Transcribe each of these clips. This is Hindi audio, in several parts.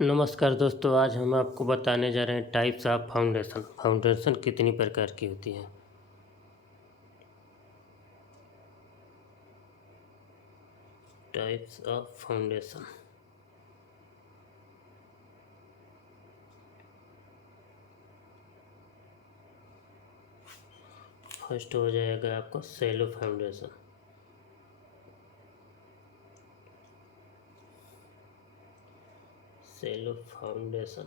नमस्कार दोस्तों, आज हम आपको बताने जा रहे हैं टाइप्स ऑफ फाउंडेशन। फाउंडेशन कितनी प्रकार की होती है। Types of foundation. फर्स्ट हो जाएगा आपको shallow foundation. Shallow foundation.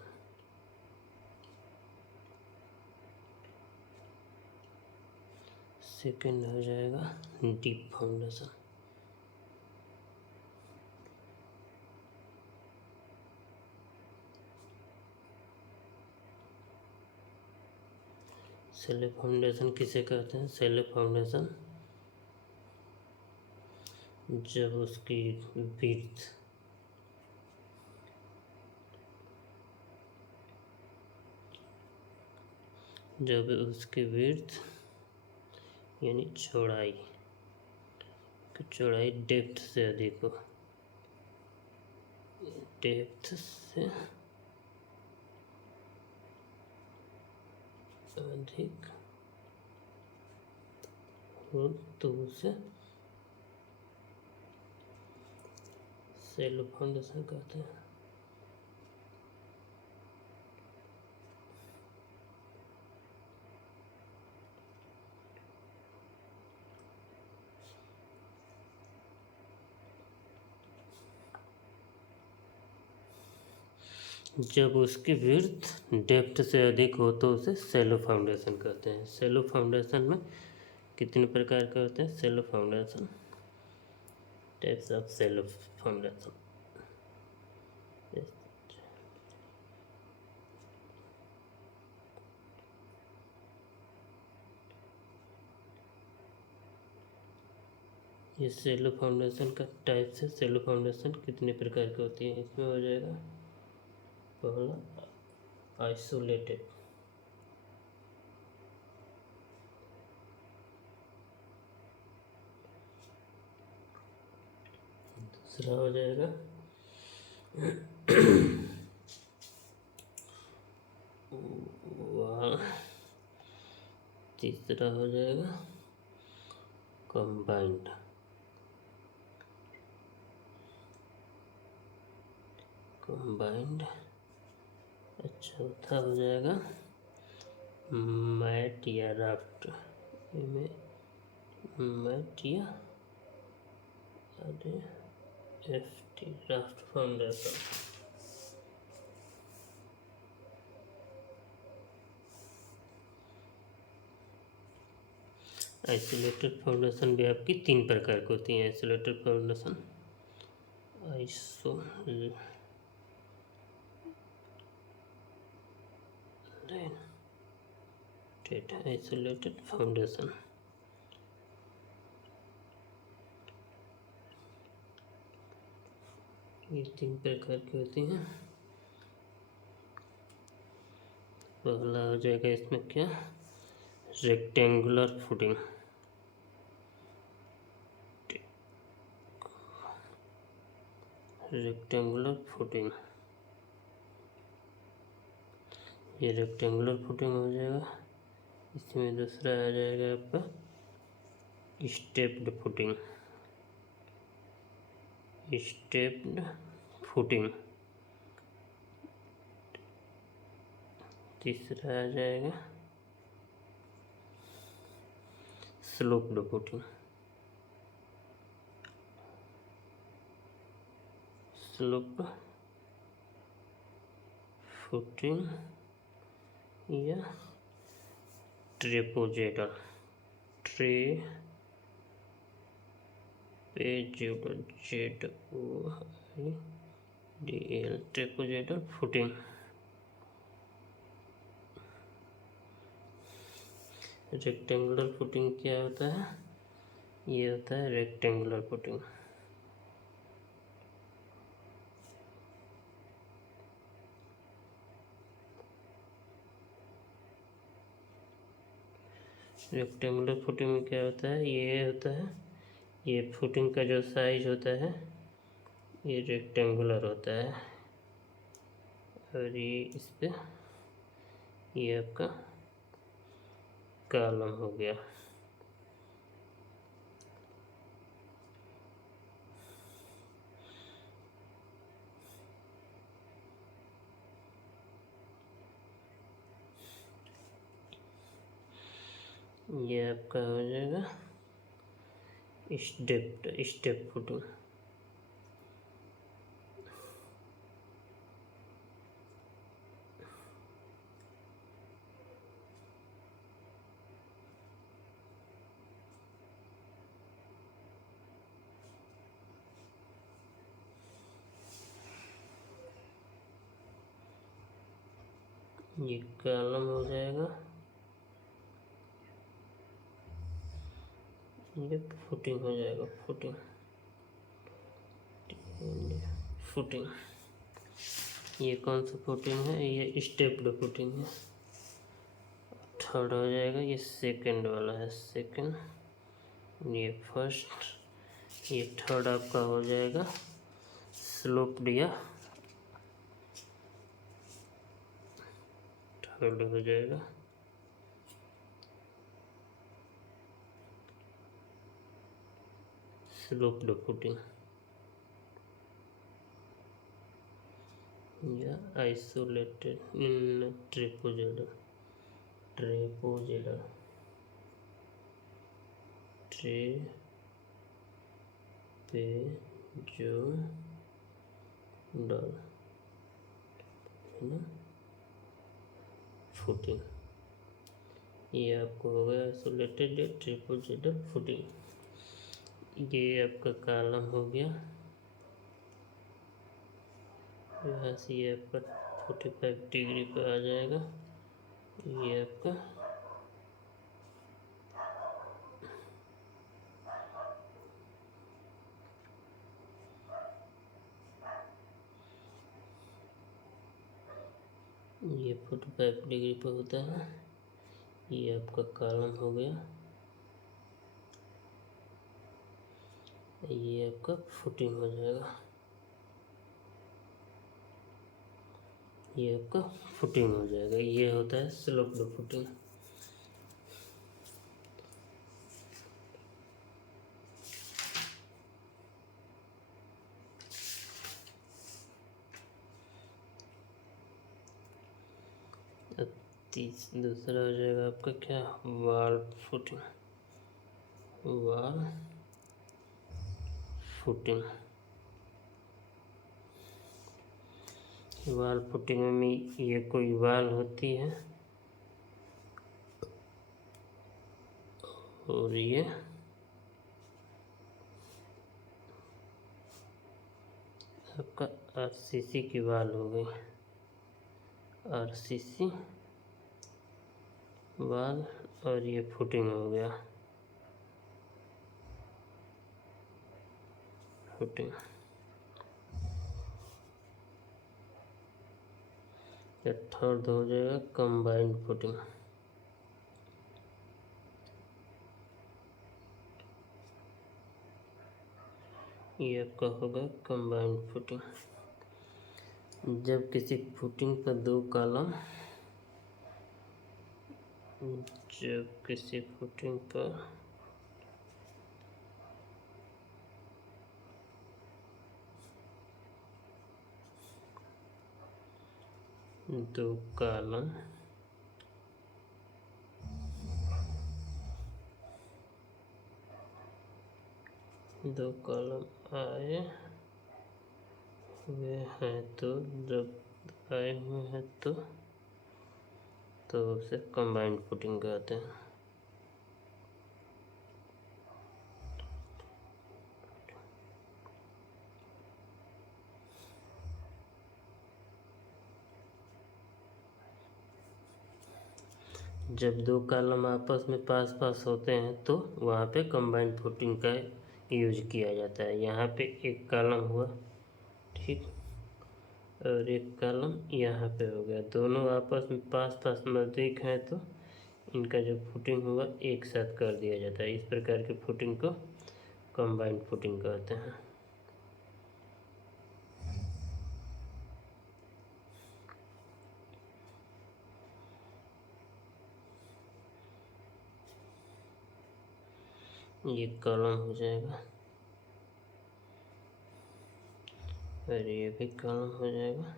Second हो जाएगा डीप फाउंडेशन। सैलो फाउंडेशन किसे कहते हैं? सैलो फाउंडेशन जब उसकी विड्थ यानी चौड़ाई डेप्थ से अधिक हो। डेप्थ से अधिक हो तो उसे सैलो फाउंडेशन कहते हैं। जब उसकी विड्थ डेप्थ से अधिक हो तो उसे सैलो फाउंडेशन कहते हैं। सैलो फाउंडेशन में कितने प्रकार के होते हैं? Shallow foundation, types of shallow foundation. ये सैलो फाउंडेशन का टाइप्स है। सैलो फाउंडेशन कितने प्रकार की होती है? इसमें हो जाएगा पहला आइसोलेटेड, दूसरा हो जाएगा तीसरा हो जाएगा कंबाइंड, चौथा हो जाएगा मैट या राफ्ट, मैट या राफ्ट फाउंडेशन। आइसोलेटेड फाउंडेशन भी आपकी 3 प्रकार की होती हैं। आइसोलेटेड फाउंडेशन, आइसोलेटेड फाउंडेशन ये 3 प्रकार की होती हैं। पहला हो जाएगा इसमें क्या? Rectangular footing. ये रेक्टेंगुलर फुटिंग हो जाएगा। इसमें दूसरा आ जाएगा आपका स्टेप्ड फुटिंग। तीसरा आ जाएगा स्लोप्ड फुटिंग या ट्रेपोजेडल ट्रेपोजेडल फुटिंग। रेक्टेंगुलर फुटिंग क्या होता है? ये होता है रेक्टेंगुलर फुटिंग। रेक्टेंगुलर फुटिंग में क्या होता है? ये फुटिंग का जो साइज होता है ये रेक्टेंगुलर होता है। और ये इस पे ये आपका कॉलम हो गया। ये आपका हो जाएगा स्टेप फुटिंग। ये कॉलम हो जाएगा, ये फुटिंग हो जाएगा, फुटिंग। ये कौन सा फुटिंग है? ये स्टेप्ड फुटिंग है। थर्ड हो जाएगा, ये सेकंड वाला है, सेकंड। ये फर्स्ट। ये थर्ड आपका हो जाएगा स्लोप्ड या थर्ड हो जाएगा। स्लोप्ड फुटिंग या आइसोलेटेड ट्रेपोजेडल ट्रेपोजेडल है ना फुटिंग। ये आपको हो गया आइसोलेटेड या ट्रेपोजेडल फुटिंग। ये आपका कॉलम हो गया। यहाँ से ये आपका 45 डिग्री पे आ जाएगा। ये आपका ये 45 डिग्री पे होता है। ये आपका कॉलम हो गया। ये आपका फुटिंग हो जाएगा। ये आपका फुटिंग हो जाएगा। ये होता है स्लोप्ड फुटिंग। दूसरा हो जाएगा आपका क्या? Wall footing. Wall footing. Wall footing में ये कोई वॉल होती है और ये आपका आरसीसी की वॉल हो गई। आरसीसी वॉल और ये फुटिंग हो गया, फुटिंग। या थर्ड हो जाएगा कंबाइंड फुटिंग। ये आपका होगा कंबाइंड फुटिंग। जब किसी फुटिंग पर दो कॉलम, जब किसी फुटिंग पर दो कॉलम आए हुए हैं तो उसे कंबाइंड फुटिंग कहते हैं। जब दो कॉलम आपस में पास होते हैं तो वहाँ पे कंबाइंड फुटिंग का यूज किया जाता है। यहाँ पे एक कॉलम हुआ, ठीक, और एक कॉलम यहाँ पे हो गया। दोनों आपस में पास नज़दीक हैं तो इनका जो फुटिंग होगा एक साथ कर दिया जाता है। इस प्रकार की फुटिंग को कंबाइंड फुटिंग कहते हैं। ये कॉलम हो जाएगा और ये भी कॉलम हो जाएगा।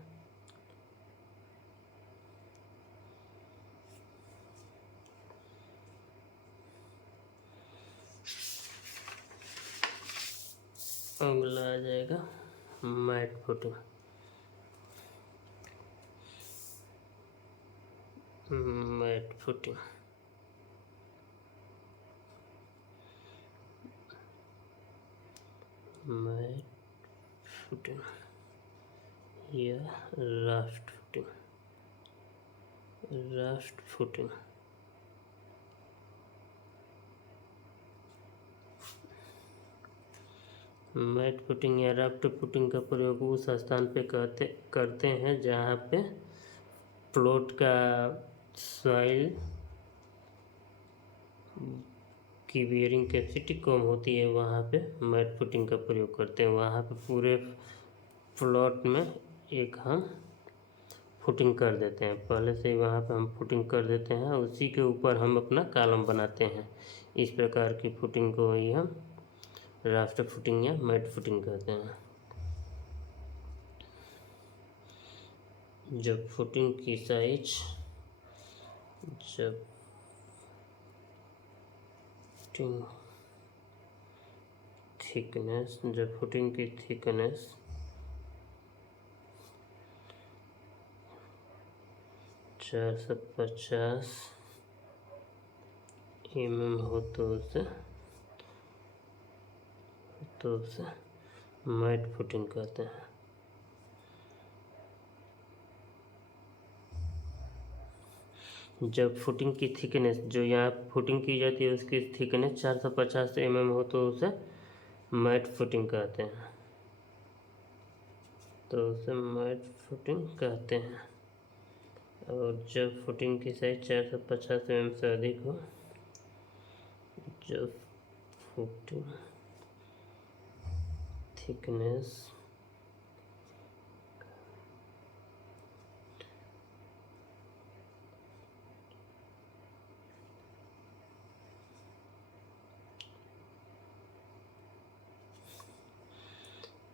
अगला आ जाएगा mat footing. Mat footing mat footing या raft footing. Raft footing mat footing या राफ्ट फुटिंग का प्रयोग उस स्थान पे करते हैं जहाँ पे प्लॉट का सॉइल की बियरिंग कैपेसिटी कम होती है। वहाँ पे मैट फुटिंग का प्रयोग करते हैं। वहाँ पे पूरे प्लॉट में एक हम फुटिंग कर देते हैं, पहले से ही वहाँ पे हम फुटिंग कर देते हैं, उसी के ऊपर हम अपना कॉलम बनाते हैं। इस प्रकार की फुटिंग को ही हम राफ्ट फुटिंग या मैट फुटिंग कहते हैं। जब फुटिंग की थिकनेस 450 mm हो तो उसे मैट फुटिंग कहते हैं। जब फुटिंग की थिकनेस, जो यहाँ फुटिंग की जाती है, उसकी थिकनेस 450 mm हो तो उसे मैट फुटिंग कहते हैं। और जब फुटिंग की साइज 450 mm से अधिक हो, जब फुटिंग थिकनेस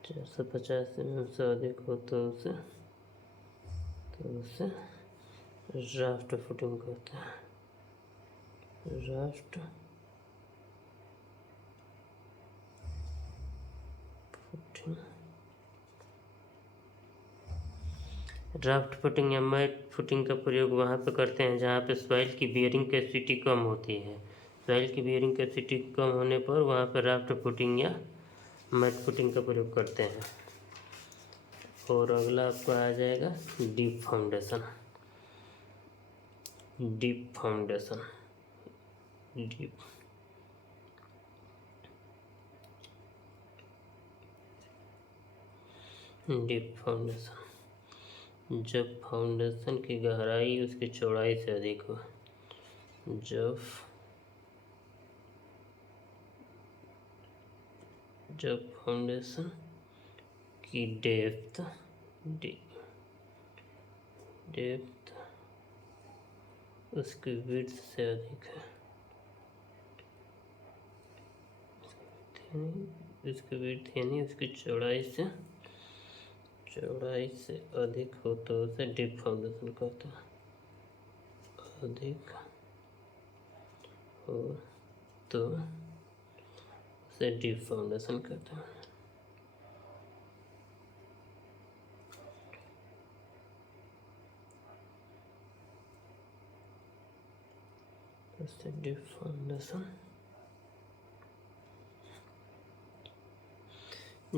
450 mm से अधिक हो तो उसे राफ्ट फुटिंग कहते हैं। राफ्ट फुटिंग या मैट फुटिंग का प्रयोग वहाँ पे करते हैं जहाँ पे सॉइल की बियरिंग कैपेसिटी कम होती है। सॉइल की बियरिंग कैपेसिटी कम होने पर वहाँ पर राफ्ट फुटिंग या मैट फुटिंग का प्रयोग करते हैं। और अगला आपका आ जाएगा डीप फाउंडेशन। डीप फाउंडेशन जब फाउंडेशन की गहराई उसकी चौड़ाई से अधिक हो। जब फाउंडेशन की डेप्थ उसकी विड्थ से अधिक है। उसकी विड्थ यानी उसकी चौड़ाई से अधिक हो तो उसे डीप फाउंडेशन कहते हैं। अधिक हो तो उसे डीप फाउंडेशन कहते हैं।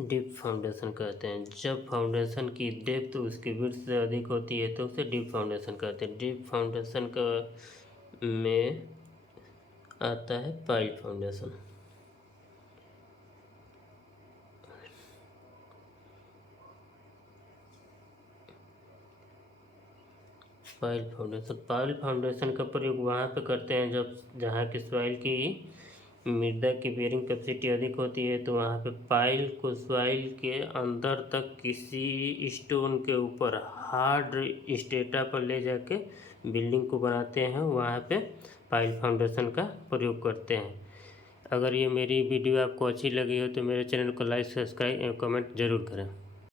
डीप फाउंडेशन कहते हैं। जब फाउंडेशन की डेप्थ उसकी विड्थ से अधिक होती है तो उसे डीप फाउंडेशन कहते हैं। डीप फाउंडेशन का में आता है पाइल फाउंडेशन। पाइल फाउंडेशन का प्रयोग वहाँ पे करते हैं जहाँ की सॉइल की मृदा की बेयरिंग कैपेसिटी अधिक होती है। तो वहाँ पे पाइल को सॉइल के अंदर तक किसी स्टोन के ऊपर हार्ड स्ट्रेटा पर ले जाके बिल्डिंग को बनाते हैं। वहाँ पे पाइल फाउंडेशन का प्रयोग करते हैं। अगर ये मेरी वीडियो आपको अच्छी लगी हो तो मेरे चैनल को लाइक, सब्सक्राइब एवं कमेंट ज़रूर करें।